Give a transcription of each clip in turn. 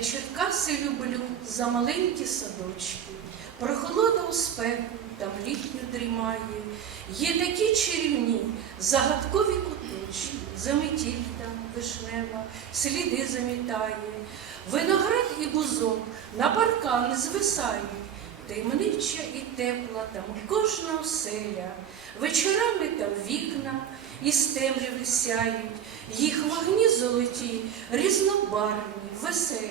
Черкаси люблю за маленькі садочки, прохолода у спеку там літню дрімає. Є такі чарівні, загадкові куточки, заметіль там вишнева, сліди замітає, виноград і бузок на паркани звисають, таємнича і тепла там кожна оселя, вечорами там вікна із темряви сяють, їх вогні золоті, різнобарвні, веселі.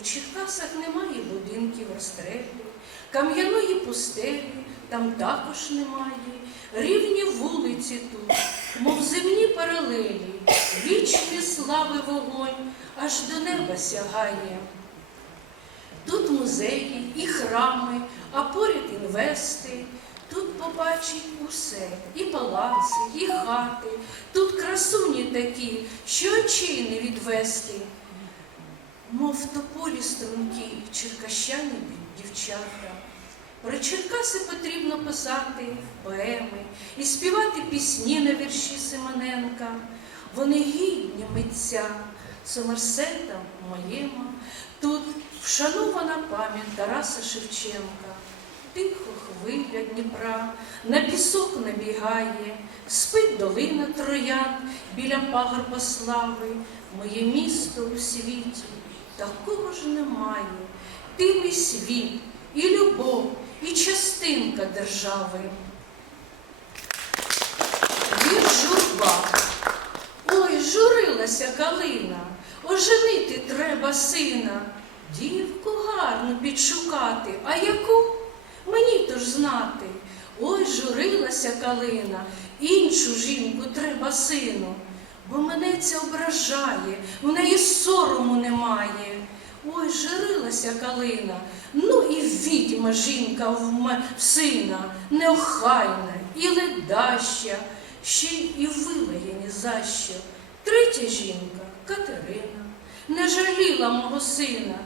У Черкасах немає будинків розстрелів, кам'яної пустелі там також немає, рівні вулиці тут, мов земні паралелі, вічні слави вогонь аж до неба сягає. Тут музеї і храми, а поряд інвести. Тут побачить усе, і палаци, і хати. Тут красуні такі, що очей не відвести. Мов тополі струнки, черкащани дівчата. Про Черкаси потрібно писати поеми і співати пісні на вірші Симоненка. Вони гідні митця, Сомерсета моєму. Тут вшанована пам'ять Тараса Шевченка. Тихо хвиля Дніпра, на пісок набігає, спить долина троян біля пагорба слави, моє місто у світі, такого ж немає. Ти мій світ, і любов, і частинка держави. Вір журба. Ой, журилася калина, оженити треба сина, дівку гарну підшукати, а яку мені то ж знати. Ой, журилася калина, іншу жінку треба сину, бо мене це ображає, в неї сорому немає. Ой, журилася калина, ну і відьма жінка в, ме- в сина, неохайна і ледаща, ще й вилає ні за що. Третя жінка Катерина не жаліла мого сина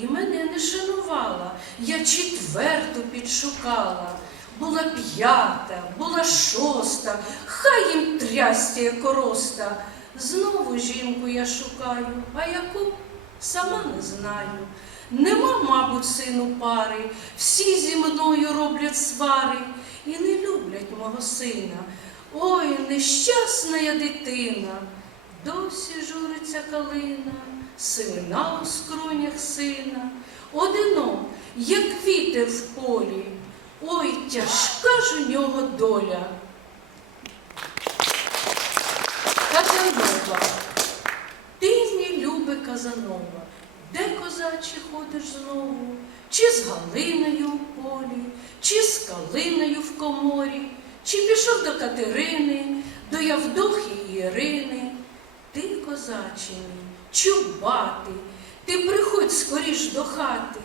і мене не шанувала. Я четверту підшукала. Була п'ята, була шоста, хай їм трястя короста. Знову жінку я шукаю, а яку сама не знаю. Нема, мабуть, сину пари, всі зі мною роблять свари і не люблять мого сина. Ой, нещасна я дитина, досі журиться калина, сивина у скронях сина, одино, як вітер в полі, ой, тяжка ж у нього доля. Казанова, ти мій любе Казанова, де козаче ходиш знову? Чи з Галиною в полі, чи з Калиною в коморі, чи пішов до Катерини, до Явдохи і Ірини? Ти, козаче мій, чубатий, ти приходь скоріш до хати.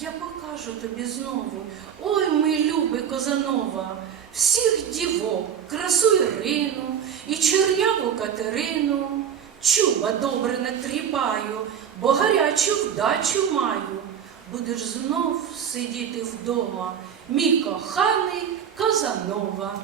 Я покажу тобі знову, ой, мій любий Козанова, всіх дівок, красу Ірину і черняву Катерину. Чуба добре не тріпаю, бо гарячу вдачу маю. Будеш знов сидіти вдома, мій коханий Казанова.